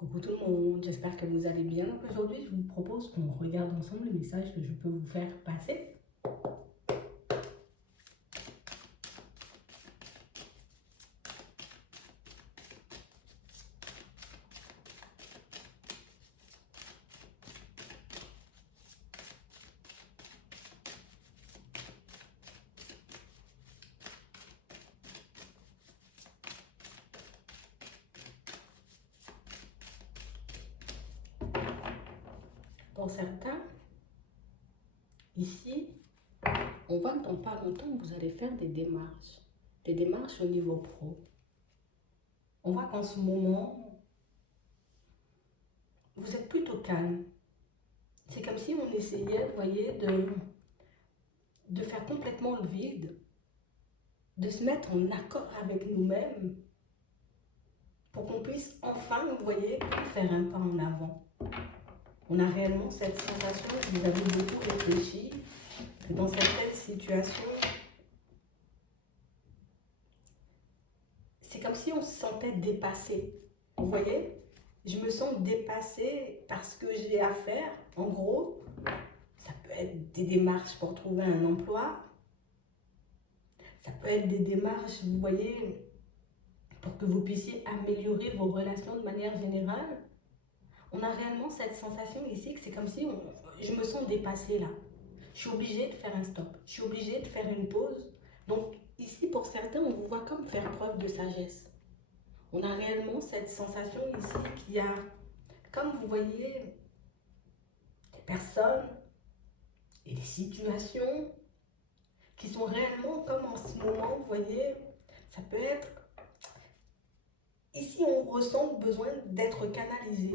Coucou tout le monde, j'espère que vous allez bien. Donc aujourd'hui, je vous propose qu'on regarde ensemble le message que je peux vous faire passer. Pour certains, ici, on voit que dans pas longtemps, vous allez faire des démarches au niveau pro. On voit qu'en ce moment, vous êtes plutôt calme. C'est comme si on essayait, vous voyez, de faire complètement le vide, de se mettre en accord avec nous-mêmes pour qu'on puisse enfin, vous voyez, faire un pas en avant. On a réellement cette sensation, vous avez beaucoup réfléchi, que dans certaines situations, c'est comme si on se sentait dépassé. Vous voyez? Je me sens dépassée parce que j'ai à faire. En gros, ça peut être des démarches pour trouver un emploi. Ça peut être des démarches, vous voyez, pour que vous puissiez améliorer vos relations de manière générale. On a réellement cette sensation ici que c'est comme si je me sens dépassée là. Je suis obligée de faire un stop. Je suis obligée de faire une pause. Donc ici, pour certains, on vous voit comme faire preuve de sagesse. On a réellement cette sensation ici qu'il y a, comme vous voyez, des personnes et des situations qui sont réellement comme en ce moment, vous voyez, ça peut être, ici on ressent le besoin d'être canalisé.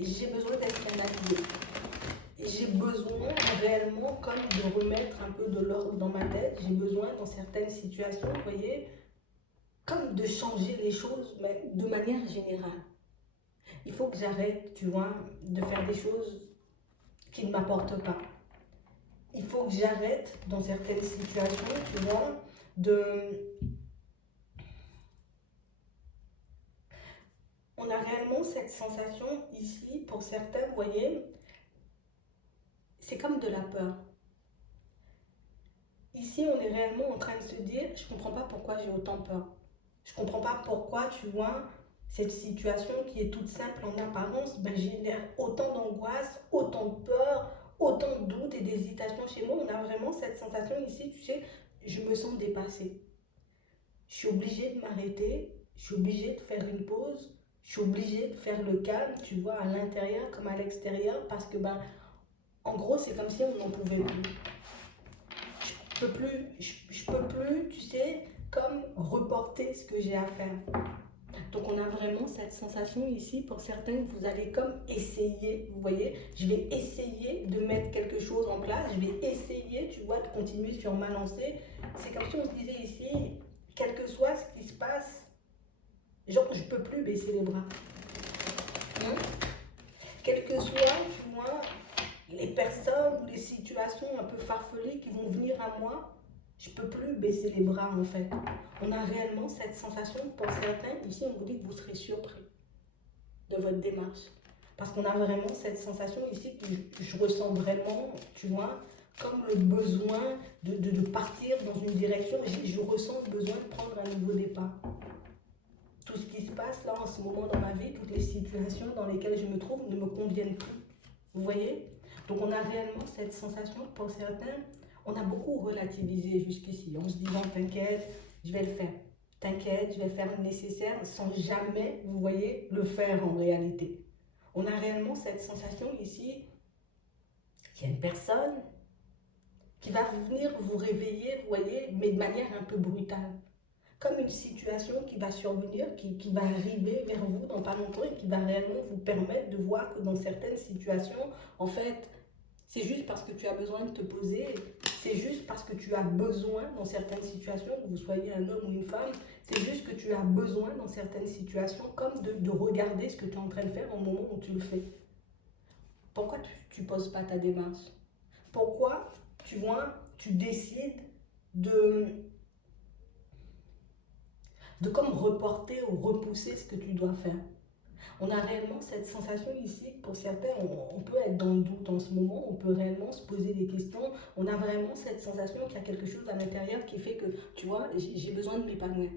J'ai besoin d'être canalisé. J'ai besoin réellement comme de remettre un peu de l'ordre dans ma tête. J'ai besoin dans certaines situations, vous voyez, comme de changer les choses, mais de manière générale. Il faut que j'arrête, tu vois, de faire des choses qui ne m'apportent pas. Il faut que j'arrête dans certaines situations, tu vois, On a réellement cette sensation ici, pour certains, vous voyez, c'est comme de la peur. Ici, on est réellement en train de se dire, je ne comprends pas pourquoi j'ai autant peur. Je ne comprends pas pourquoi, tu vois, cette situation qui est toute simple en apparence, génère autant d'angoisse, autant de peur, autant de doutes et d'hésitation chez moi. On a vraiment cette sensation ici, tu sais, je me sens dépassée. Je suis obligée de m'arrêter, je suis obligée de faire une pause, je suis obligée de faire le calme, tu vois, à l'intérieur comme à l'extérieur, parce que, en gros, c'est comme si on n'en pouvait plus. Je peux plus, tu sais, comme reporter ce que j'ai à faire. Donc on a vraiment cette sensation ici, pour certains, que vous allez comme essayer, vous voyez, je vais essayer de mettre quelque chose en place, je vais essayer, tu vois, de continuer sur ma lancée. C'est comme si on se disait ici, quel que soit ce qui se passe, genre je peux plus baisser les bras. Quel que soit, tu vois, les personnes ou les situations un peu farfelues qui vont venir à moi, je ne peux plus baisser les bras en fait. On a réellement cette sensation, pour certains, ici on vous dit que vous serez surpris de votre démarche. Parce qu'on a vraiment cette sensation ici que je ressens vraiment, tu vois, comme le besoin de partir dans une direction. Je ressens le besoin de prendre un nouveau départ. Tout ce qui se passe là en ce moment dans ma vie, toutes les situations dans lesquelles je me trouve ne me conviennent plus. Vous voyez? Donc on a réellement cette sensation, pour certains, on a beaucoup relativisé jusqu'ici, en se disant t'inquiète, je vais le faire. T'inquiète, je vais faire le nécessaire sans jamais, vous voyez, le faire en réalité. On a réellement cette sensation ici qu'il y a une personne qui va venir vous réveiller, vous voyez, mais de manière un peu brutale. Comme une situation qui va survenir, qui va arriver vers vous dans pas longtemps et qui va réellement vous permettre de voir que dans certaines situations, en fait, c'est juste parce que tu as besoin de te poser, c'est juste parce que tu as besoin dans certaines situations, que vous soyez un homme ou une femme, c'est juste que tu as besoin dans certaines situations comme de regarder ce que tu es en train de faire au moment où tu le fais. Pourquoi tu ne poses pas ta démarche? Pourquoi, tu vois, tu décides de comme reporter ou repousser ce que tu dois faire? On a réellement cette sensation ici, pour certains, on peut être dans le doute en ce moment, on peut réellement se poser des questions, on a vraiment cette sensation qu'il y a quelque chose à l'intérieur qui fait que, tu vois, j'ai besoin de m'épanouir.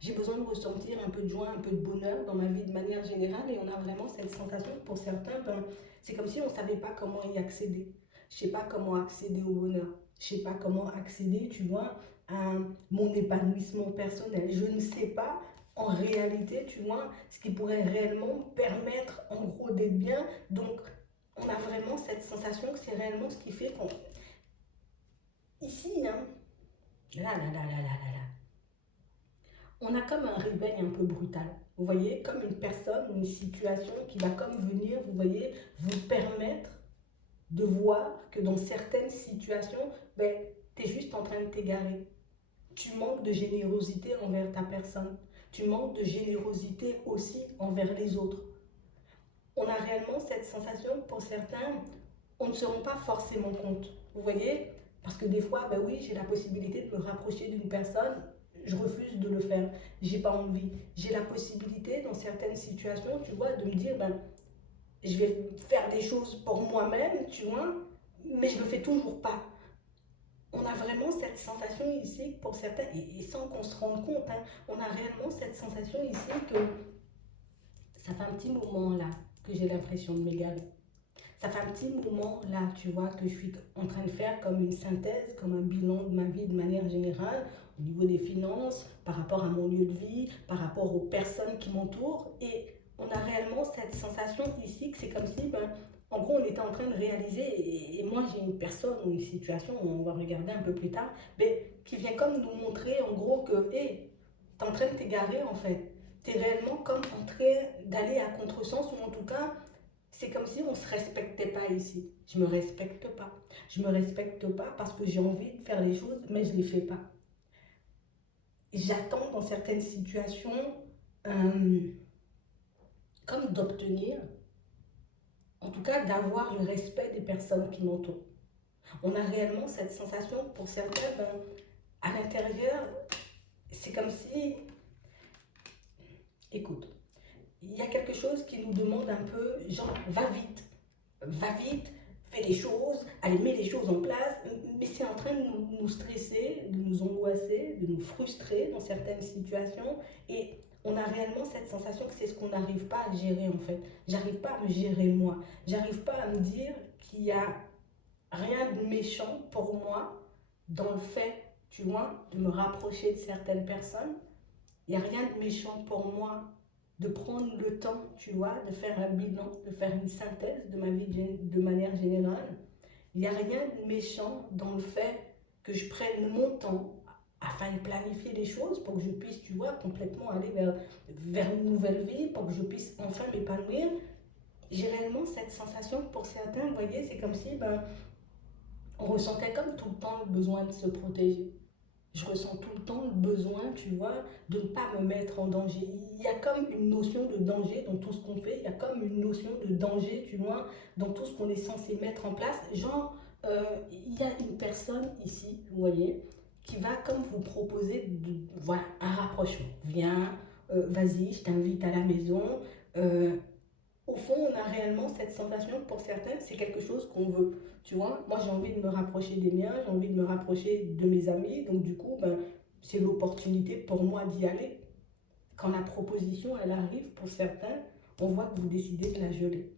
J'ai besoin de ressentir un peu de joie, un peu de bonheur dans ma vie de manière générale et on a vraiment cette sensation que pour certains, ben, c'est comme si on ne savait pas comment y accéder. Je ne sais pas comment accéder au bonheur. Je ne sais pas comment accéder, tu vois, à mon épanouissement personnel. Je ne sais pas en réalité, tu vois, ce qui pourrait réellement me permettre en gros d'être bien. Donc, on a vraiment cette sensation que c'est réellement ce qui fait qu'on... Ici, hein, là, on a comme un réveil un peu brutal. Vous voyez, comme une personne, une situation qui va comme venir, vous voyez, vous permettre de voir que dans certaines situations, ben, tu es juste en train de t'égarer. Tu manques de générosité envers ta personne. Tu manques de générosité aussi envers les autres. On a réellement cette sensation, pour certains, on ne se rend pas forcément compte. Vous voyez? Parce que des fois, ben oui, j'ai la possibilité de me rapprocher d'une personne, je refuse de le faire. J'ai pas envie. J'ai la possibilité, dans certaines situations, tu vois, de me dire, ben, je vais faire des choses pour moi-même, tu vois, mais je ne le fais toujours pas. On a vraiment cette sensation ici, pour certains, et sans qu'on se rende compte, hein, on a réellement cette sensation ici que ça fait un petit moment là que j'ai l'impression de m'égarer. Ça fait un petit moment là, tu vois, que je suis en train de faire comme une synthèse, comme un bilan de ma vie de manière générale, au niveau des finances, par rapport à mon lieu de vie, par rapport aux personnes qui m'entourent. Et on a réellement cette sensation ici que c'est comme si, ben, en gros, on était en train de réaliser, et moi j'ai une personne ou une situation, on va regarder un peu plus tard, mais qui vient comme nous montrer en gros que, hé, t'es en train de t'égarer en fait. T'es réellement comme en train d'aller à contresens, ou en tout cas, c'est comme si on ne se respectait pas ici. Je me respecte pas. Je me respecte pas parce que j'ai envie de faire les choses, mais je ne les fais pas. J'attends dans certaines situations comme d'obtenir, en tout cas d'avoir le respect des personnes qui m'entourent. On a réellement cette sensation, pour certains, ben, à l'intérieur, c'est comme si, écoute, il y a quelque chose qui nous demande un peu, genre, va vite, fais les choses, allez, mets les choses en place, mais c'est en train de nous stresser, de nous angoisser, de nous frustrer dans certaines situations, et on a réellement cette sensation que c'est ce qu'on n'arrive pas à gérer en fait. J'arrive pas à me gérer moi, j'arrive pas à me dire qu'il y a rien de méchant pour moi dans le fait, tu vois, de me rapprocher de certaines personnes. Il n'y a rien de méchant pour moi de prendre le temps, tu vois, de faire un bilan, de faire une synthèse de ma vie de manière générale. Il n'y a rien de méchant dans le fait que je prenne mon temps afin de planifier les choses pour que je puisse, tu vois, complètement aller vers une nouvelle vie, pour que je puisse enfin m'épanouir. J'ai réellement cette sensation que pour certains, vous voyez, c'est comme si ben, on ressentait comme tout le temps le besoin de se protéger. Je ressens tout le temps le besoin, tu vois, de ne pas me mettre en danger. Il y a comme une notion de danger dans tout ce qu'on fait. Il y a comme une notion de danger, tu vois, dans tout ce qu'on est censé mettre en place. Genre, il y a une personne ici, vous voyez, qui va comme vous proposer voilà, un rapprochement. Viens, vas-y, je t'invite à la maison. Euh, Au fond, on a réellement cette sensation, pour certains, c'est quelque chose qu'on veut. Tu vois, moi j'ai envie de me rapprocher des miens, j'ai envie de me rapprocher de mes amis, donc du coup, ben, c'est l'opportunité pour moi d'y aller. Quand la proposition, elle arrive, pour certains, on voit que vous décidez de la geler.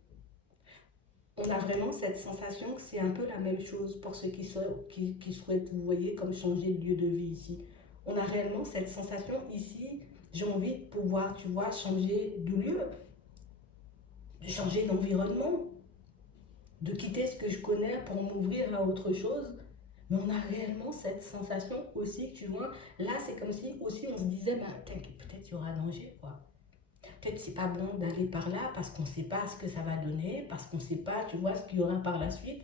On a vraiment cette sensation que c'est un peu la même chose pour ceux qui souhaitent, vous voyez, comme changer de lieu de vie ici. On a réellement cette sensation ici, j'ai envie de pouvoir, tu vois, changer de lieu, de changer d'environnement, de quitter ce que je connais pour m'ouvrir à autre chose. Mais on a réellement cette sensation aussi, tu vois. Là, c'est comme si aussi on se disait, bah, peut-être il y aura danger, quoi. Peut-être c'est pas bon d'aller par là parce qu'on ne sait pas ce que ça va donner, parce qu'on ne sait pas, tu vois, ce qu'il y aura par la suite.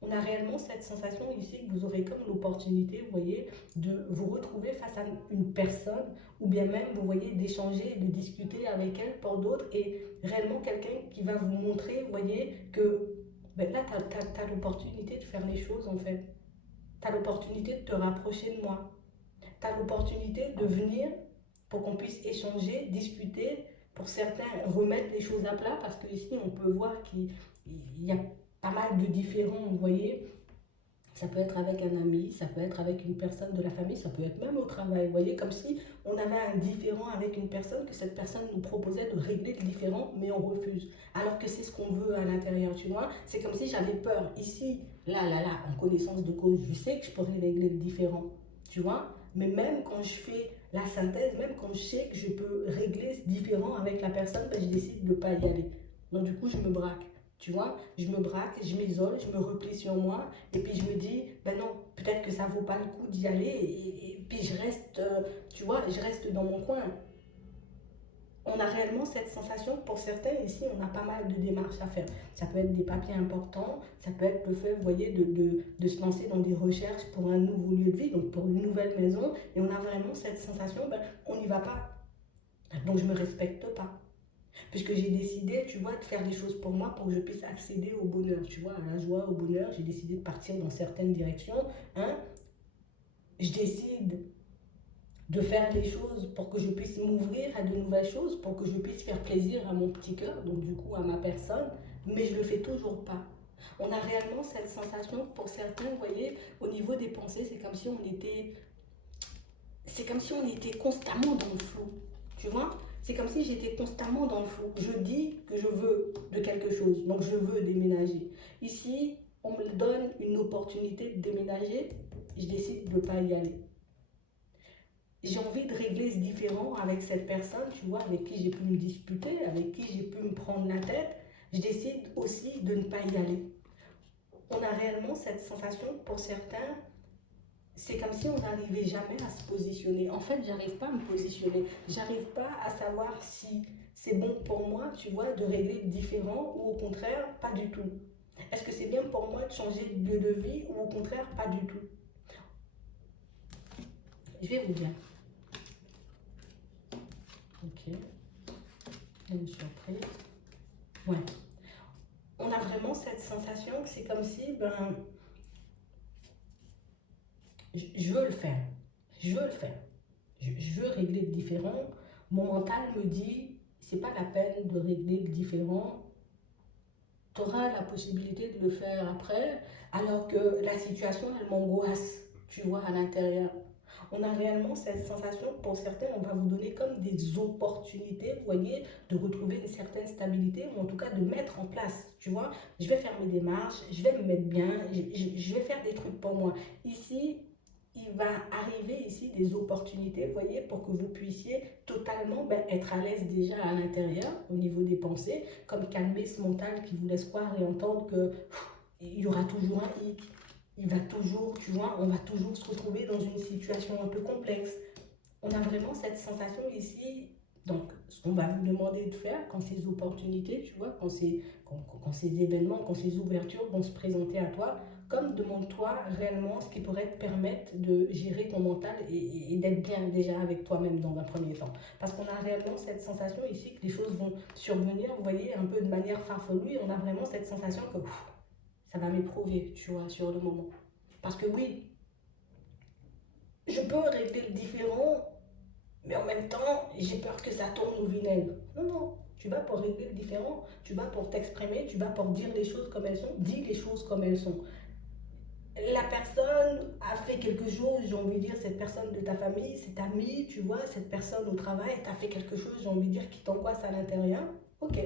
On a réellement cette sensation ici que vous aurez comme l'opportunité, vous voyez, de vous retrouver face à une personne ou bien même, vous voyez, d'échanger, de discuter avec elle pour d'autres et réellement quelqu'un qui va vous montrer, vous voyez, que ben là, tu as l'opportunité de faire les choses en fait. Tu as l'opportunité de te rapprocher de moi. Tu as l'opportunité de venir pour qu'on puisse échanger, discuter, pour certains, remettre les choses à plat, parce qu'ici, on peut voir qu'il y a pas mal de différents, vous voyez. Ça peut être avec un ami, ça peut être avec une personne de la famille, ça peut être même au travail. Vous voyez, comme si on avait un différend avec une personne, que cette personne nous proposait de régler le différend, mais on refuse. Alors que c'est ce qu'on veut à l'intérieur, tu vois. C'est comme si j'avais peur. Ici, là, en connaissance de cause, je sais que je pourrais régler le différend, tu vois. Mais même quand je fais la synthèse, même quand je sais que je peux régler ce différend avec la personne, ben, je décide de ne pas y aller. Donc du coup, je me braque. Tu vois, je me braque, je m'isole, je me replie sur moi, et puis je me dis, ben non, peut-être que ça vaut pas le coup d'y aller, et puis je reste, tu vois, je reste dans mon coin. On a réellement cette sensation, pour certains ici, on a pas mal de démarches à faire. Ça peut être des papiers importants, ça peut être le fait, vous voyez, de se lancer dans des recherches pour un nouveau lieu de vie, donc pour une nouvelle maison, et on a vraiment cette sensation, ben, on n'y va pas, donc je me respecte pas. Puisque j'ai décidé, tu vois, de faire des choses pour moi pour que je puisse accéder au bonheur, tu vois, à la joie, au bonheur. J'ai décidé de partir dans certaines directions. Hein. Je décide de faire les choses pour que je puisse m'ouvrir à de nouvelles choses, pour que je puisse faire plaisir à mon petit cœur, donc du coup à ma personne, mais je ne le fais toujours pas. On a réellement cette sensation, pour certains, vous voyez, au niveau des pensées, c'est comme si on était constamment dans le flou, tu vois. C'est comme si j'étais constamment dans le flou. Je dis que je veux de quelque chose, donc je veux déménager. Ici, on me donne une opportunité de déménager, je décide de ne pas y aller. J'ai envie de régler ce différend avec cette personne, tu vois, avec qui j'ai pu me disputer, avec qui j'ai pu me prendre la tête. Je décide aussi de ne pas y aller. On a réellement cette sensation, pour certains, c'est comme si on n'arrivait jamais à se positionner. En fait, j'arrive pas à me positionner. J'arrive pas à savoir si c'est bon pour moi, tu vois, de régler le différend, ou au contraire, pas du tout. Est-ce que c'est bien pour moi de changer de lieu de vie, ou au contraire, pas du tout? Je vais vous dire. Ok. Une surprise. Ouais. On a vraiment cette sensation que c'est comme si, ben, je veux le faire. Je veux le faire. Je veux régler le différend. Mon mental me dit, c'est pas la peine de régler le différend. Tu auras la possibilité de le faire après, alors que la situation, elle m'angoisse, tu vois, à l'intérieur. On a réellement cette sensation, pour certains, on va vous donner comme des opportunités, vous voyez, de retrouver une certaine stabilité, ou en tout cas de mettre en place, tu vois. Je vais faire mes démarches, je vais me mettre bien, je vais faire des trucs pour moi. Ici, il va arriver ici des opportunités, vous voyez, pour que vous puissiez totalement être à l'aise déjà à l'intérieur, au niveau des pensées, comme calmer ce mental qui vous laisse croire et entendre que il y aura toujours un hic, il va toujours, tu vois, on va toujours se retrouver dans une situation un peu complexe. On a vraiment cette sensation ici. Donc, ce qu'on va vous demander de faire quand ces opportunités, tu vois, quand ces événements, quand ces ouvertures vont se présenter à toi, comme demande-toi réellement ce qui pourrait te permettre de gérer ton mental et d'être bien déjà avec toi-même dans un premier temps. Parce qu'on a réellement cette sensation ici que les choses vont survenir, vous voyez, un peu de manière farfelue, et on a vraiment cette sensation que ça va m'éprouver, tu vois, sur le moment. Parce que oui, je peux régler le différent, mais en même temps, j'ai peur que ça tourne au vinaigre. Non, non, tu vas pour régler le différent, tu vas pour t'exprimer, tu vas pour dire les choses comme elles sont, dis les choses comme elles sont. La personne a fait quelque chose, j'ai envie de dire, cette personne de ta famille, cet ami, tu vois, cette personne au travail, t'as fait quelque chose, j'ai envie de dire, qui t'angoisse à l'intérieur. Ok,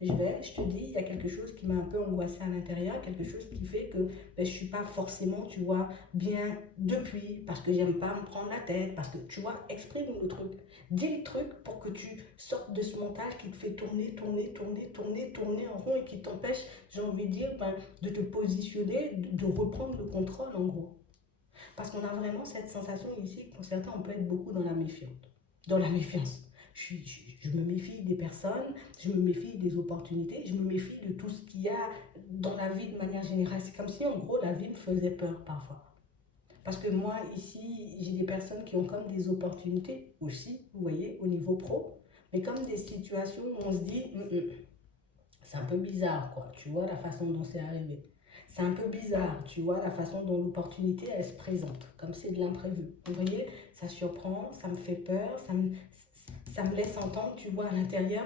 je te dis, il y a quelque chose qui m'a un peu angoissée à l'intérieur, quelque chose qui fait que je ne suis pas forcément, tu vois, bien depuis, parce que j'aime pas me prendre la tête, parce que, tu vois, exprime le truc. Dis le truc pour que tu sortes de ce mental qui te fait tourner en rond et qui t'empêche, j'ai envie de dire, de te positionner, de reprendre le contrôle en gros. Parce qu'on a vraiment cette sensation ici, pour certains, on peut être beaucoup dans la méfiance. Dans la méfiance. Je me méfie des personnes, je me méfie des opportunités, je me méfie de tout ce qu'il y a dans la vie de manière générale. C'est comme si, en gros, la vie me faisait peur parfois. Parce que moi, ici, j'ai des personnes qui ont comme des opportunités aussi, vous voyez, au niveau pro, mais comme des situations où on se dit, c'est un peu bizarre, quoi, tu vois, la façon dont c'est arrivé. C'est un peu bizarre, tu vois, la façon dont l'opportunité, elle se présente, comme c'est de l'imprévu. Vous voyez, ça surprend, ça me fait peur, ça me laisse entendre, tu vois, à l'intérieur,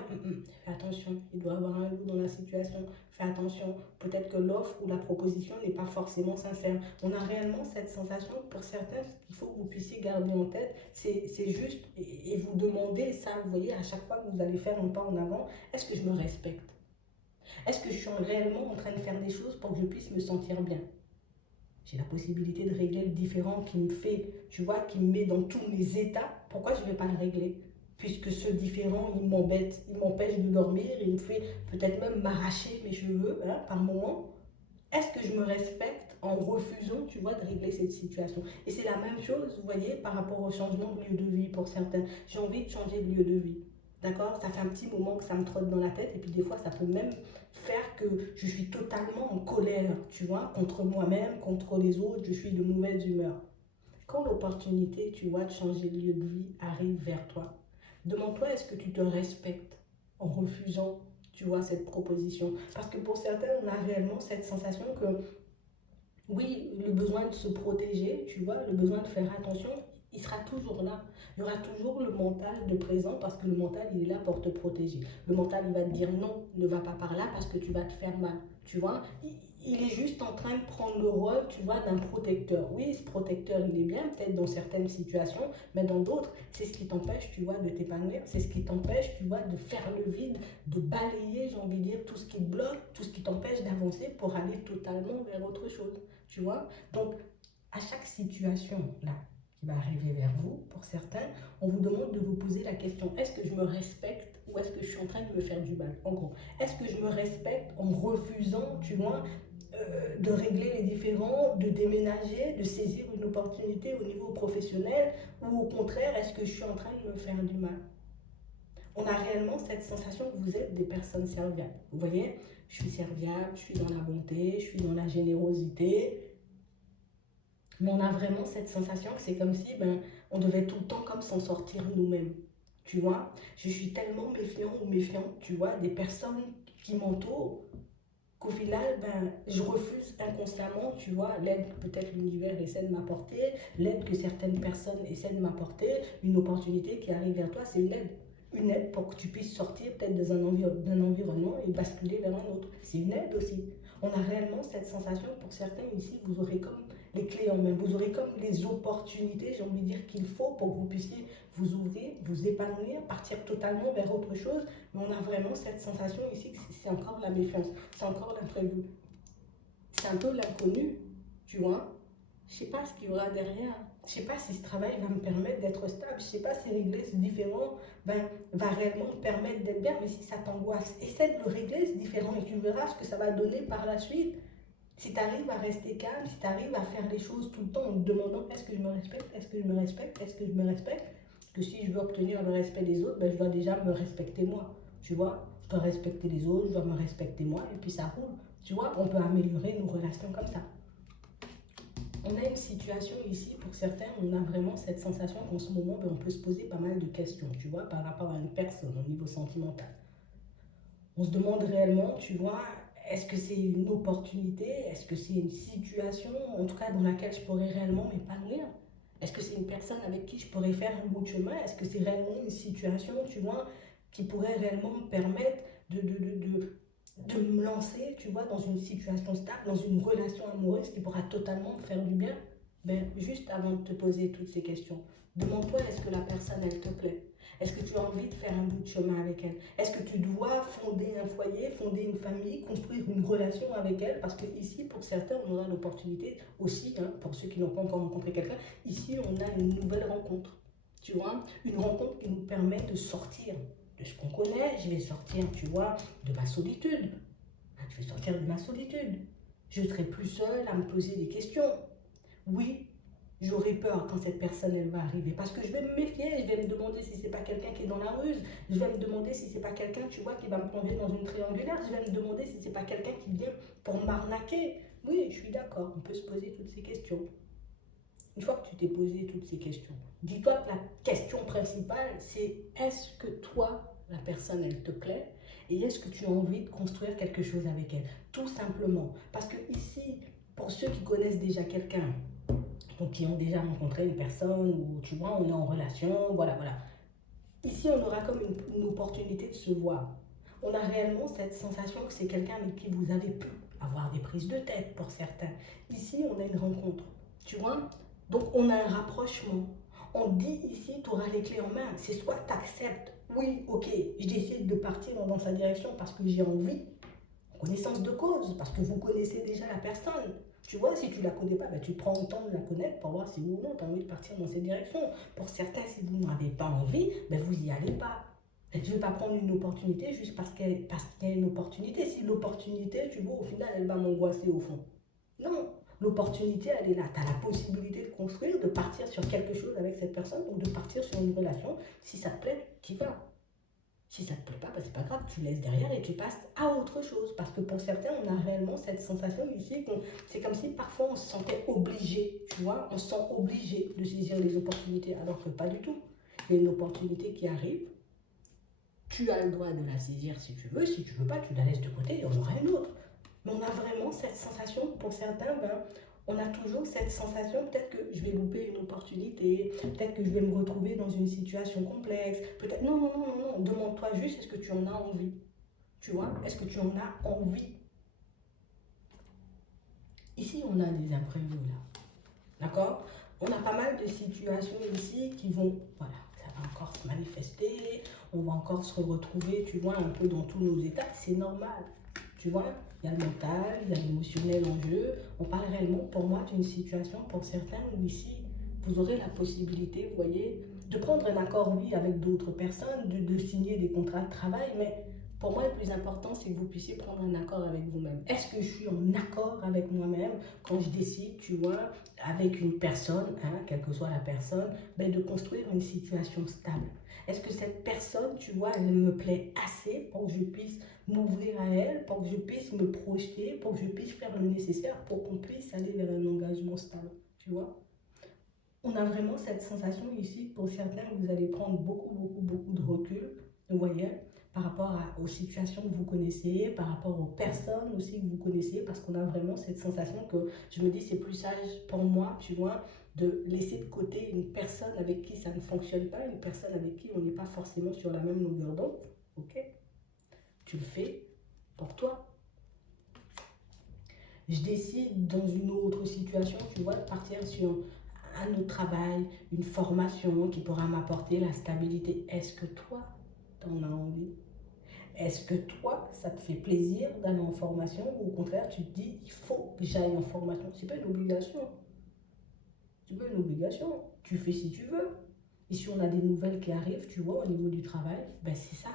fais attention, il doit y avoir un loup dans la situation, fais attention, peut-être que l'offre ou la proposition n'est pas forcément sincère. On a réellement cette sensation, pour certains, ce qu'il faut que vous puissiez garder en tête, c'est juste, et vous demandez ça, vous voyez, à chaque fois que vous allez faire un pas en avant, est-ce que je me respecte? Est-ce que je suis réellement en train de faire des choses pour que je puisse me sentir bien? J'ai la possibilité de régler le différent qui me fait, tu vois, qui me met dans tous mes états. Pourquoi je ne vais pas le régler? Puisque ce différent, il m'embête, il m'empêche de dormir, il me fait peut-être même m'arracher mes cheveux, hein, par moment. Est-ce que je me respecte en refusant, tu vois, de régler cette situation? Et c'est la même chose, vous voyez, par rapport au changement de lieu de vie pour certains. J'ai envie de changer de lieu de vie. D'accord? Ça fait un petit moment que ça me trotte dans la tête et puis des fois ça peut même faire que je suis totalement en colère, tu vois, contre moi-même, contre les autres, je suis de mauvaise humeur. Quand l'opportunité, tu vois, de changer de lieu de vie arrive vers toi, demande-toi est-ce que tu te respectes en refusant, tu vois, cette proposition. Parce que pour certains, on a réellement cette sensation que oui, le besoin de se protéger, tu vois, le besoin de faire attention, il sera toujours là. Il y aura toujours le mental de présent parce que le mental, il est là pour te protéger. Le mental, il va te dire non, ne va pas par là parce que tu vas te faire mal. Tu vois, il est juste en train de prendre le rôle, tu vois, d'un protecteur. Oui, ce protecteur, il est bien, peut-être dans certaines situations, mais dans d'autres, c'est ce qui t'empêche, tu vois, de t'épanouir. C'est ce qui t'empêche, tu vois, de faire le vide, de balayer, j'ai envie de dire, tout ce qui te bloque, tout ce qui t'empêche d'avancer pour aller totalement vers autre chose. Tu vois? Donc, à chaque situation là qui va arriver vers vous, pour certains, on vous demande de vous poser la question, est-ce que je me respecte ou est-ce que je suis en train de me faire du mal? En gros, est-ce que je me respecte en refusant, tu vois, de régler les différends, de déménager, de saisir une opportunité au niveau professionnel, ou au contraire, est-ce que je suis en train de me faire du mal? On a réellement cette sensation que vous êtes des personnes serviables. Vous voyez, je suis serviable, je suis dans la bonté, je suis dans la générosité. Mais on a vraiment cette sensation que c'est comme si on devait tout le temps comme s'en sortir nous-mêmes. Tu vois, je suis tellement méfiant ou méfiante, tu vois, des personnes qui m'entourent, qu'au final, je refuse inconsciemment, tu vois, l'aide que peut-être l'univers essaie de m'apporter, l'aide que certaines personnes essaient de m'apporter, une opportunité qui arrive vers toi, c'est une aide. Une aide pour que tu puisses sortir peut-être d'un environnement et basculer vers un autre. C'est une aide aussi. On a réellement cette sensation, pour certains ici, vous aurez comme les clés en main, vous aurez comme les opportunités, j'ai envie de dire, qu'il faut pour que vous puissiez vous ouvrir, vous épanouir, partir totalement vers autre chose. Mais on a vraiment cette sensation ici que c'est encore la méfiance, c'est encore l'imprévu. C'est un peu l'inconnu, tu vois. Je ne sais pas ce qu'il y aura derrière. Je ne sais pas si ce travail va me permettre d'être stable. Je ne sais pas si régler ce différent va réellement me permettre d'être bien. Mais si ça t'angoisse, essaie de le régler ce différent et tu verras ce que ça va donner par la suite. Si tu arrives à rester calme, si tu arrives à faire les choses tout le temps en te demandant est-ce que je me respecte, est-ce que je me respecte, est-ce que je me respecte, que si je veux obtenir le respect des autres, je dois déjà me respecter moi. Tu vois, je dois respecter les autres, je dois me respecter moi et puis ça roule. Tu vois, on peut améliorer nos relations comme ça. On a une situation ici, pour certains, on a vraiment cette sensation qu'en ce moment, on peut se poser pas mal de questions, tu vois, par rapport à une personne au niveau sentimental. On se demande réellement, tu vois, est-ce que c'est une opportunité? Est-ce que c'est une situation, en tout cas, dans laquelle je pourrais réellement m'épanouir? Est-ce que c'est une personne avec qui je pourrais faire un bout de chemin? Est-ce que c'est réellement une situation, tu vois, qui pourrait réellement me permettre de me lancer, tu vois, dans une situation stable, dans une relation amoureuse qui pourra totalement me faire du bien? Juste avant de te poser toutes ces questions, demande-toi, est-ce que la personne, elle te plaît? Est-ce que tu as envie de faire un bout de chemin avec elle? Est-ce que tu dois fonder un foyer, fonder une famille, construire une relation avec elle? Parce que ici, pour certains, on aura l'opportunité aussi, hein, pour ceux qui n'ont pas encore rencontré quelqu'un, ici, on a une nouvelle rencontre. Tu vois, une rencontre qui nous permet de sortir de ce qu'on connaît. Je vais sortir, tu vois, de ma solitude. Je vais sortir de ma solitude. Je serai plus seule à me poser des questions. Oui, j'aurai peur quand cette personne elle va arriver parce que je vais me méfier, je vais me demander si c'est pas quelqu'un qui est dans la ruse, je vais me demander si c'est pas quelqu'un, tu vois, qui va me plonger dans une triangulaire, je vais me demander si c'est pas quelqu'un qui vient pour m'arnaquer. Oui, je suis d'accord, on peut se poser toutes ces questions. Une fois que tu t'es posé toutes ces questions, dis-toi que la question principale, c'est est-ce que toi, la personne, elle te plaît et est-ce que tu as envie de construire quelque chose avec elle? Tout simplement. Parce que ici, pour ceux qui connaissent déjà quelqu'un, donc qui ont déjà rencontré une personne, ou tu vois, on est en relation, voilà. Ici, on aura comme une opportunité de se voir. On a réellement cette sensation que c'est quelqu'un avec qui vous avez pu avoir des prises de tête pour certains. Ici, on a une rencontre, tu vois. Donc, on a un rapprochement. On dit ici, tu auras les clés en main. C'est soit tu acceptes, oui, ok, je décide de partir dans sa direction parce que j'ai envie, connaissance de cause, parce que vous connaissez déjà la personne. Tu vois, si tu ne la connais pas, ben, tu prends le temps de la connaître pour voir si oui ou non tu as envie de partir dans cette direction. Pour certains, si vous n'avez pas envie, ben, vous n'y allez pas. Je ne vais pas prendre une opportunité juste parce qu'il y a une opportunité. Si l'opportunité, tu vois, au final, elle va m'angoisser au fond. Non, l'opportunité, elle est là. Tu as la possibilité de construire, de partir sur quelque chose avec cette personne, donc de partir sur une relation. Si ça te plaît, tu y vas. Si ça ne te plaît pas, ben c'est pas grave, tu laisses derrière et tu passes à autre chose. Parce que pour certains, on a réellement cette sensation ici, c'est comme si parfois on se sentait obligé, tu vois, on se sent obligé de saisir les opportunités, alors que pas du tout. Il y a une opportunité qui arrive, tu as le droit de la saisir si tu veux pas, tu la laisses de côté, il y en aura une autre. Mais on a vraiment cette sensation, pour certains, ben, on a toujours cette sensation, peut-être que je vais louper une opportunité, peut-être que je vais me retrouver dans une situation complexe, peut-être, non, non, non, non, non, demande-toi juste, est-ce que tu en as envie? Tu vois, est-ce que tu en as envie? Ici, on a des imprévus, là, d'accord? On a pas mal de situations ici qui vont, voilà, ça va encore se manifester, on va encore se retrouver, tu vois, un peu dans tous nos états, c'est normal. Tu vois, il y a le mental, il y a l'émotionnel en jeu. On parle réellement, pour moi, d'une situation, pour certains, où ici, vous aurez la possibilité, vous voyez, de prendre un accord, oui, avec d'autres personnes, de signer des contrats de travail, mais pour moi, le plus important, c'est que vous puissiez prendre un accord avec vous-même. Est-ce que je suis en accord avec moi-même quand je décide, tu vois, avec une personne, hein, quelle que soit la personne, ben, de construire une situation stable? Est-ce que cette personne, tu vois, elle me plaît assez pour que je puisse m'ouvrir à elle, pour que je puisse me projeter, pour que je puisse faire le nécessaire pour qu'on puisse aller vers un engagement stable, tu vois? On a vraiment cette sensation ici, pour certains, vous allez prendre beaucoup, beaucoup, beaucoup de recul, vous voyez, par rapport aux situations que vous connaissez, par rapport aux personnes aussi que vous connaissez, parce qu'on a vraiment cette sensation que je me dis c'est plus sage pour moi, tu vois, de laisser de côté une personne avec qui ça ne fonctionne pas, une personne avec qui on n'est pas forcément sur la même longueur d'onde, ok? Tu le fais pour toi. Je décide dans une autre situation, tu vois, de partir sur un autre travail, une formation qui pourra m'apporter la stabilité. Est-ce que toi, tu en as envie? Est-ce que toi, ça te fait plaisir d'aller en formation ou au contraire, tu te dis, il faut que j'aille en formation? C'est pas une obligation. C'est pas une obligation. Tu fais si tu veux. Et si on a des nouvelles qui arrivent, tu vois, au niveau du travail, ben c'est ça.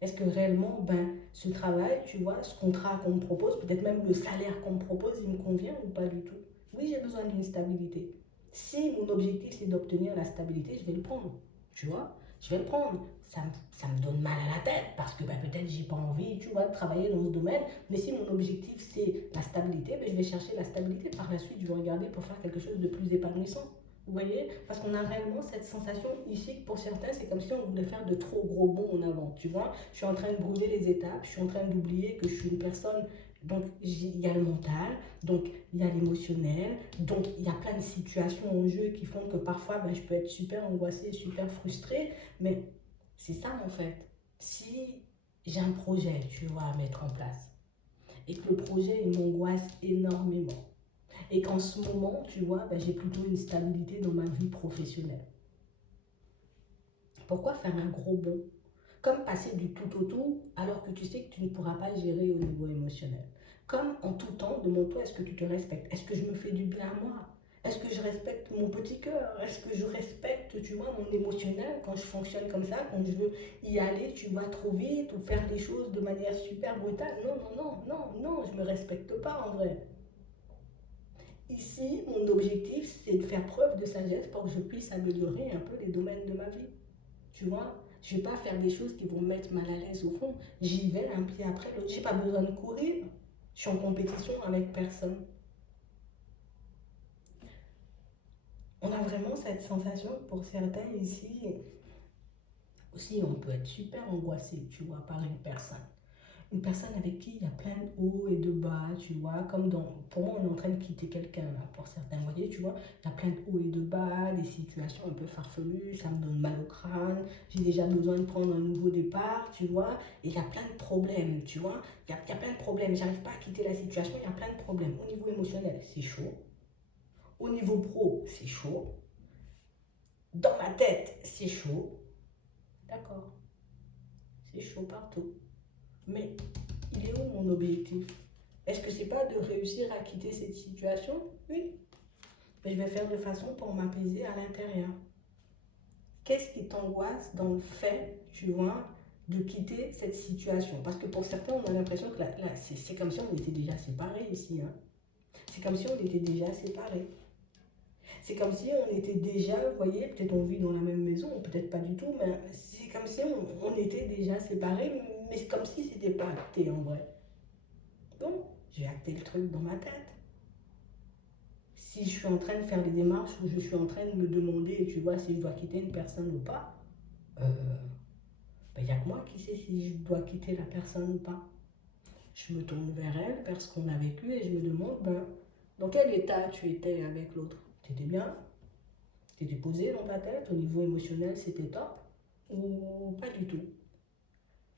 Est-ce que réellement, ben, ce travail, tu vois, ce contrat qu'on me propose, peut-être même le salaire qu'on me propose, il me convient ou pas du tout? Oui, j'ai besoin d'une stabilité. Si mon objectif, c'est d'obtenir la stabilité, je vais le prendre. Tu vois, je vais le prendre. Ça me donne mal à la tête parce que ben, peut-être j'ai pas envie, tu vois, de travailler dans ce domaine. Mais si mon objectif, c'est la stabilité, ben, je vais chercher la stabilité. Par la suite, je vais regarder pour faire quelque chose de plus épanouissant. Vous voyez? Parce qu'on a réellement cette sensation ici, pour certains, c'est comme si on voulait faire de trop gros bonds en avant, tu vois. Je suis en train de brûler les étapes, je suis en train d'oublier que je suis une personne, donc il y a le mental, donc il y a l'émotionnel, donc il y a plein de situations en jeu qui font que parfois, ben, je peux être super angoissée, super frustrée, mais c'est ça en fait. Si j'ai un projet, tu vois, à mettre en place, et que le projet, il m'angoisse énormément, et qu'en ce moment, tu vois, ben, j'ai plutôt une stabilité dans ma vie professionnelle. Pourquoi faire un gros bond? Comme passer du tout au tout alors que tu sais que tu ne pourras pas gérer au niveau émotionnel. Comme en tout temps, demande-toi, est-ce que tu te respectes? Est-ce que je me fais du bien à moi? Est-ce que je respecte mon petit cœur? Est-ce que je respecte, tu vois, mon émotionnel quand je fonctionne comme ça, quand je veux y aller, tu vois, trop vite ou faire les choses de manière super brutale? Non, non, non, non, non, je ne me respecte pas en vrai. Ici, mon objectif, c'est de faire preuve de sagesse pour que je puisse améliorer un peu les domaines de ma vie. Tu vois, je ne vais pas faire des choses qui vont me mettre mal à l'aise au fond. J'y vais un pied après l'autre. Je n'ai pas besoin de courir. Je suis en compétition avec personne. On a vraiment cette sensation, pour certains ici, aussi on peut être super angoissé, tu vois, par une personne. Une personne avec qui il y a plein de hauts et de bas, tu vois, comme pour moi, on est en train de quitter quelqu'un, là, pour certains, vous voyez, tu vois, il y a plein de hauts et de bas, des situations un peu farfelues, ça me donne mal au crâne, j'ai déjà besoin de prendre un nouveau départ, tu vois, et il y a plein de problèmes, tu vois, il y a plein de problèmes, j'arrive pas à quitter la situation, il y a plein de problèmes. Au niveau émotionnel, c'est chaud. Au niveau pro, c'est chaud. Dans ma tête, c'est chaud. D'accord, c'est chaud partout. Mais il est où mon objectif? Est-ce que c'est pas de réussir à quitter cette situation? Oui. Mais je vais faire de façon pour m'apaiser à l'intérieur. Qu'est-ce qui t'angoisse dans le fait, tu vois, de quitter cette situation? Parce que pour certains, on a l'impression que là c'est comme si on était déjà séparés ici. Hein. C'est comme si on était déjà séparés. C'est comme si on était déjà, vous voyez, peut-être on vit dans la même maison, peut-être pas du tout, mais c'est comme si on était déjà séparés, mais c'est comme si c'était pas acté en vrai. Bon, j'ai acté le truc dans ma tête. Si je suis en train de faire des démarches où je suis en train de me demander, tu vois, si je dois quitter une personne ou pas, il n'y a que moi qui sais si je dois quitter la personne ou pas. Je me tourne vers elle, vers ce qu'on a vécu et je me demande, dans quel état tu étais avec l'autre? Tu étais bien? Tu étais posé dans ta tête? Au niveau émotionnel, c'était top? Ou pas du tout?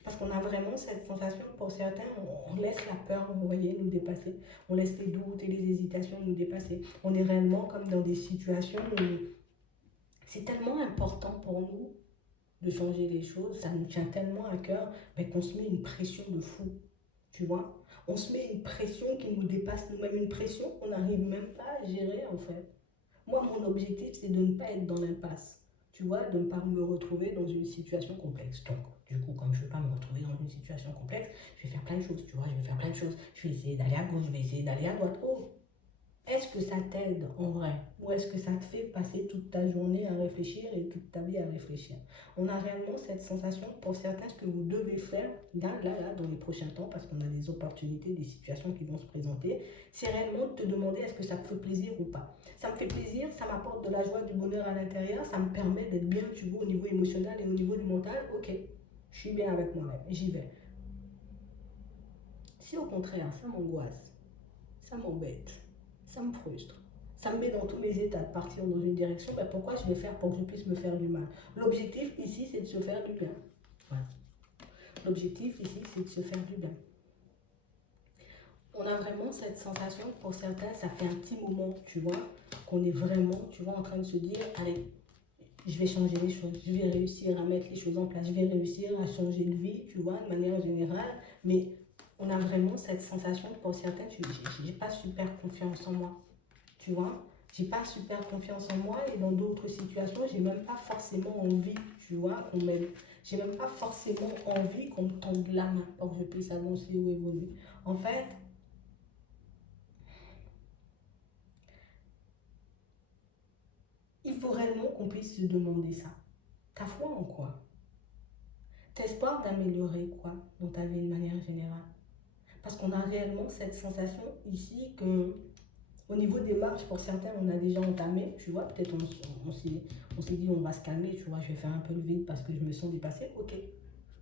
Parce qu'on a vraiment cette sensation, pour certains, on laisse la peur, vous voyez, nous dépasser. On laisse les doutes et les hésitations nous dépasser. On est réellement comme dans des situations où c'est tellement important pour nous de changer les choses, ça nous tient tellement à cœur, qu'on se met une pression de fou, tu vois. On se met une pression qui nous dépasse nous-mêmes, une pression qu'on n'arrive même pas à gérer en fait. Moi, mon objectif, c'est de ne pas être dans l'impasse, tu vois, de ne pas me retrouver dans une situation complexe. Donc, du coup, comme je ne veux pas me retrouver dans une situation complexe, je vais faire plein de choses, tu vois, je vais faire plein de choses. Je vais essayer d'aller à gauche, je vais essayer d'aller à droite. Oh, est-ce que ça t'aide en vrai? Ou est-ce que ça te fait passer toute ta journée à réfléchir et toute ta vie à réfléchir? On a réellement cette sensation, pour certains, ce que vous devez faire là, dans les prochains temps, parce qu'on a des opportunités, des situations qui vont se présenter, c'est réellement de te demander est-ce que ça te fait plaisir ou pas. Ça me fait plaisir, ça m'apporte de la joie, du bonheur à l'intérieur, ça me permet d'être bien, tu vois, au niveau émotionnel et au niveau du mental. Ok, je suis bien avec moi-même, j'y vais. Si au contraire, ça m'angoisse, ça m'embête, ça me frustre, ça me met dans tous les états de partir dans une direction, pourquoi je vais faire pour que je puisse me faire du mal? L'objectif ici, c'est de se faire du bien. Voilà. L'objectif ici, c'est de se faire du bien. On a vraiment cette sensation, pour certains, ça fait un petit moment, tu vois, qu'on est vraiment, tu vois, en train de se dire, allez, je vais changer les choses, je vais réussir à mettre les choses en place, je vais réussir à changer de vie, tu vois, de manière générale, mais on a vraiment cette sensation, pour certains, j'ai pas super confiance en moi, tu vois, j'ai pas super confiance en moi et dans d'autres situations, j'ai même pas forcément envie, tu vois, qu'on m'aide. J'ai même pas forcément envie qu'on me tende la main pour que je puisse avancer ou évoluer. En fait, il faut réellement qu'on puisse se demander ça. Ta foi en quoi? T'espoir d'améliorer quoi dans ta vie de manière générale? Parce qu'on a réellement cette sensation ici que au niveau des marches, pour certains, on a déjà entamé, tu vois, peut-être on s'est dit on va se calmer, tu vois, je vais faire un peu le vide parce que je me sens dépassée. Ok,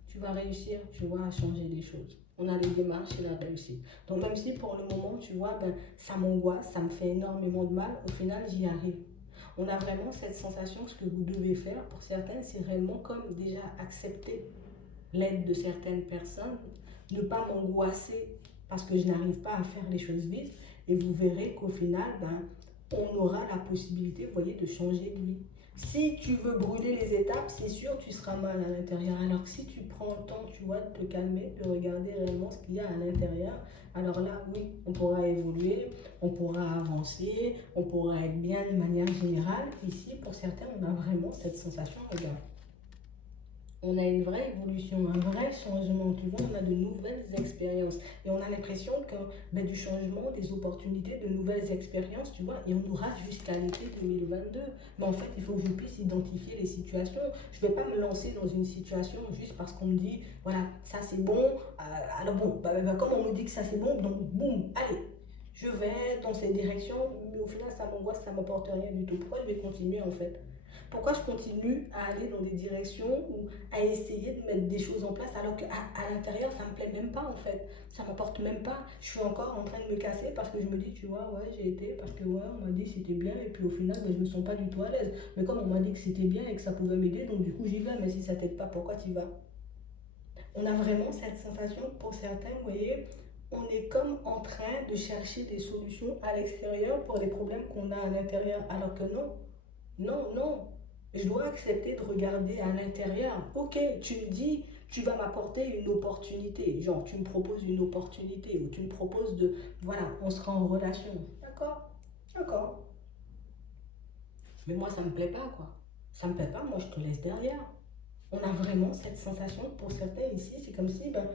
tu vas réussir, tu vois, à changer les choses. On a les démarches et la réussite. Donc même si pour le moment, tu vois, ça m'angoisse, ça me fait énormément de mal, au final, j'y arrive. On a vraiment cette sensation, ce que vous devez faire, pour certains, c'est réellement comme déjà accepter l'aide de certaines personnes, ne pas m'angoisser parce que je n'arrive pas à faire les choses vite, et vous verrez qu'au final, on aura la possibilité, vous voyez, de changer de vie. Si tu veux brûler les étapes, c'est sûr tu seras mal à l'intérieur. Alors que si tu prends le temps, tu vois, de te calmer, de regarder réellement ce qu'il y a à l'intérieur, alors là, oui, on pourra évoluer, on pourra avancer, on pourra être bien de manière générale. Ici, pour certains, on a vraiment cette sensation, regarde. On a une vraie évolution, un vrai changement, tu vois, on a de nouvelles expériences. Et on a l'impression que du changement, des opportunités, de nouvelles expériences, tu vois, et on aura jusqu'à l'été 2022. Mais en fait, il faut que je puisse identifier les situations. Je ne vais pas me lancer dans une situation juste parce qu'on me dit, voilà, ça c'est bon. Alors bon, comme on me dit que ça c'est bon, donc boum, allez, je vais dans cette direction, mais au final ça m'angoisse, ça ne m'apporte rien du tout. Pourquoi je vais continuer en fait? Pourquoi je continue à aller dans des directions ou à essayer de mettre des choses en place alors qu'à à l'intérieur, ça me plaît même pas en fait. Ça m'apporte même pas. Je suis encore en train de me casser parce que je me dis, tu vois, ouais, j'ai été parce que ouais, on m'a dit que c'était bien et puis au final, ben, je me sens pas du tout à l'aise. Mais comme on m'a dit que c'était bien et que ça pouvait m'aider, donc du coup, j'y vais. Mais si ça t'aide pas, pourquoi tu y vas? On a vraiment cette sensation, pour certains, vous voyez, on est comme en train de chercher des solutions à l'extérieur pour les problèmes qu'on a à l'intérieur, alors que non, non, non. Je dois accepter de regarder à l'intérieur. Ok, tu me dis, tu vas m'apporter une opportunité. Genre, tu me proposes une opportunité ou tu me proposes de, voilà, on sera en relation. D'accord, d'accord. Mais moi, ça me plaît pas, quoi. Ça me plaît pas, moi, je te laisse derrière. On a vraiment cette sensation, pour certains ici, c'est comme si ben,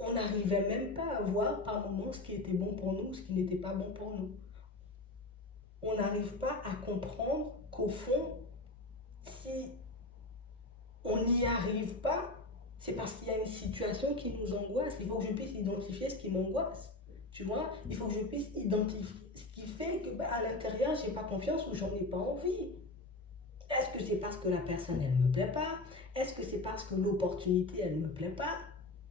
on n'arrivait même pas à voir par moments ce qui était bon pour nous, ce qui n'était pas bon pour nous. On n'arrive pas à comprendre qu'au fond, si on n'y arrive pas, c'est parce qu'il y a une situation qui nous angoisse. Il faut que je puisse identifier ce qui m'angoisse. Tu vois, il faut que je puisse identifier ce qui fait que ben, à l'intérieur, j'ai pas confiance ou j'en ai pas envie. Est-ce que c'est parce que la personne, elle me plaît pas? Est-ce que c'est parce que l'opportunité, elle me plaît pas?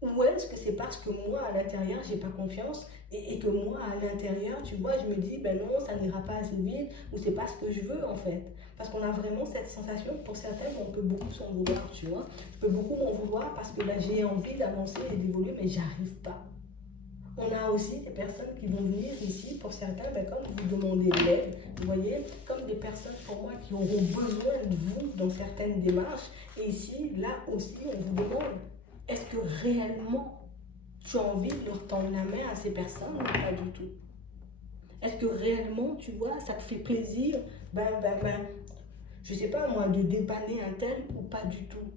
Ou est-ce que c'est parce que moi, à l'intérieur, j'ai pas confiance et que moi, à l'intérieur, tu vois, je me dis, ben non, ça n'ira pas assez vite ou c'est pas ce que je veux en fait. Parce qu'on a vraiment cette sensation, pour certains, on peut beaucoup s'en vouloir, tu vois. Je peux beaucoup m'en vouloir parce que ben, j'ai envie d'avancer et d'évoluer, mais j'arrive pas. On a aussi des personnes qui vont venir ici, pour certains, ben, comme vous demandez de l'aide, vous voyez, comme des personnes pour moi qui auront besoin de vous dans certaines démarches. Et ici, là aussi, on vous demande, est-ce que réellement tu as envie de leur tendre la main à ces personnes ou pas du tout? Est-ce que réellement, tu vois, ça te fait plaisir, je sais pas moi, de dépanner un tel ou pas du tout?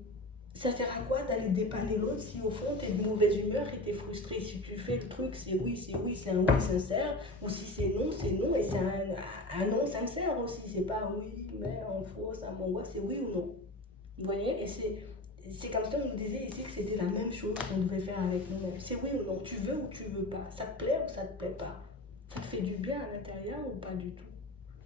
Ça sert à quoi d'aller dépanner l'autre si au fond t'es de mauvaise humeur et t'es frustré? Si tu fais le truc, c'est oui, c'est un oui sincère, ou si c'est non et c'est un non sincère aussi. C'est pas oui, mais en faux, ça m'angoisse, c'est oui ou non. Vous voyez? Et c'est comme ça qu'on nous disait ici que c'était la même chose qu'on devait faire avec nous-mêmes. C'est oui ou non, tu veux ou tu veux pas. Ça te plaît ou ça te plaît pas. Ça te fait du bien à l'intérieur ou pas du tout.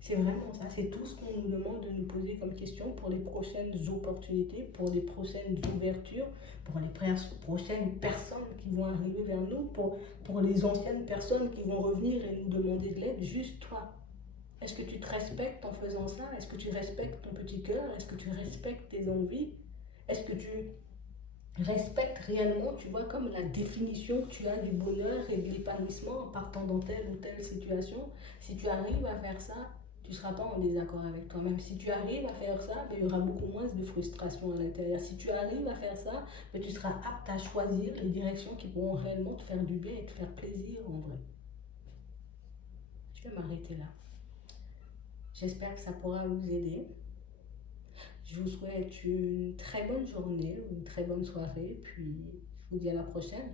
C'est vraiment ça, c'est tout ce qu'on nous demande de nous poser comme question pour les prochaines opportunités, pour les prochaines ouvertures, pour les prochaines personnes qui vont arriver vers nous, pour les anciennes personnes qui vont revenir et nous demander de l'aide. Juste toi. Est-ce que tu te respectes en faisant ça? Est-ce que tu respectes ton petit cœur? Est-ce que tu respectes tes envies? Est-ce que tu respectes réellement, tu vois, comme la définition que tu as du bonheur et de l'épanouissement en partant dans telle ou telle situation? Si tu arrives à faire ça, tu ne seras pas en désaccord avec toi-même. Si tu arrives à faire ça, ben, il y aura beaucoup moins de frustration à l'intérieur. Si tu arrives à faire ça, ben, tu seras apte à choisir les directions qui pourront réellement te faire du bien et te faire plaisir en vrai. Je vais m'arrêter là. J'espère que ça pourra vous aider. Je vous souhaite une très bonne journée, une très bonne soirée, puis je vous dis à la prochaine.